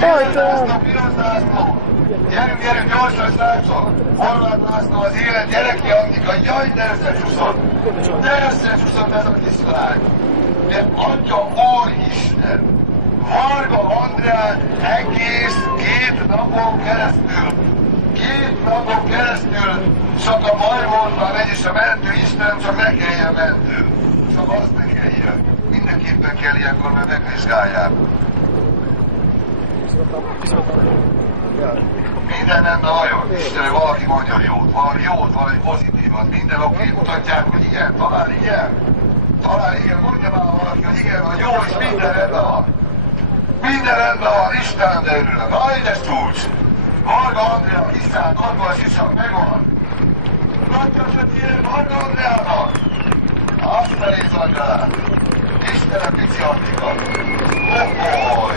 Ajtó! Gyerünk, gyerünk, gyorsan, srácok! Horváth László az élet, gyereki Annika, jaj, de összecsúszott! De összecsúszott ez a kislány! De adja Úristen! Varga Andrát egész 2 napon keresztül! 2 napon keresztül csak a majmondban megy, és a mentő Istenem, csak ne kelljen mentő! Csak azt ne kelljen! Mindenképpen kell ilyenkor, mert megvizsgálják. Minden rendben vajon? Istenem, valaki mondja jót, valami jót, valami pozitívat, minden oké, mutatják, hogy igen, talán igen. Talán igen, mondja már valaki, hogy igen, hogy jó, és minden rendben van. Minden rendben van, Istenem, de örülök. Aj, de csúcs! Varga Andrea, kiszállt, Andrea, sisak, megvan. Látja, hogy ilyen Varga Andreának. Azt a néz Andreát. Istenem, pici Annika. Ohoj!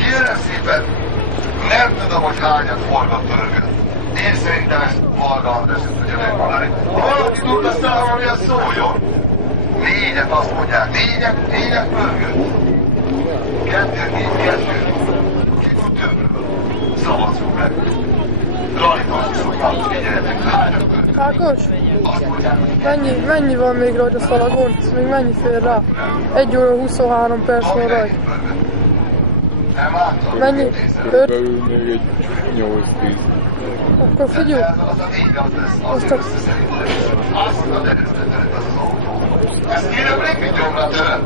Kérem szépen, nem tudom, hogy hányat forgat pörgött. Én szerintem ezt Varga András ezt tudja megmondani. Ha valaki tudta számolni, az szóljon. 4-et azt mondják. 4-et pörgött. 2, 4, 2. Ki tud többről? Szavazzunk meg. Rajta, figyeljetek, hányat pörgött. Ákos? Mennyi van még rajta a szalagon? Még mennyi fér rá? 1 óra 23 perc van rajta. Nem látom? Mennyi? 5? Körülbelül még egy 8-10. Akkor figyelj! Azt a derűzteteret az autó. Ezt kéne blikvityomra töröm.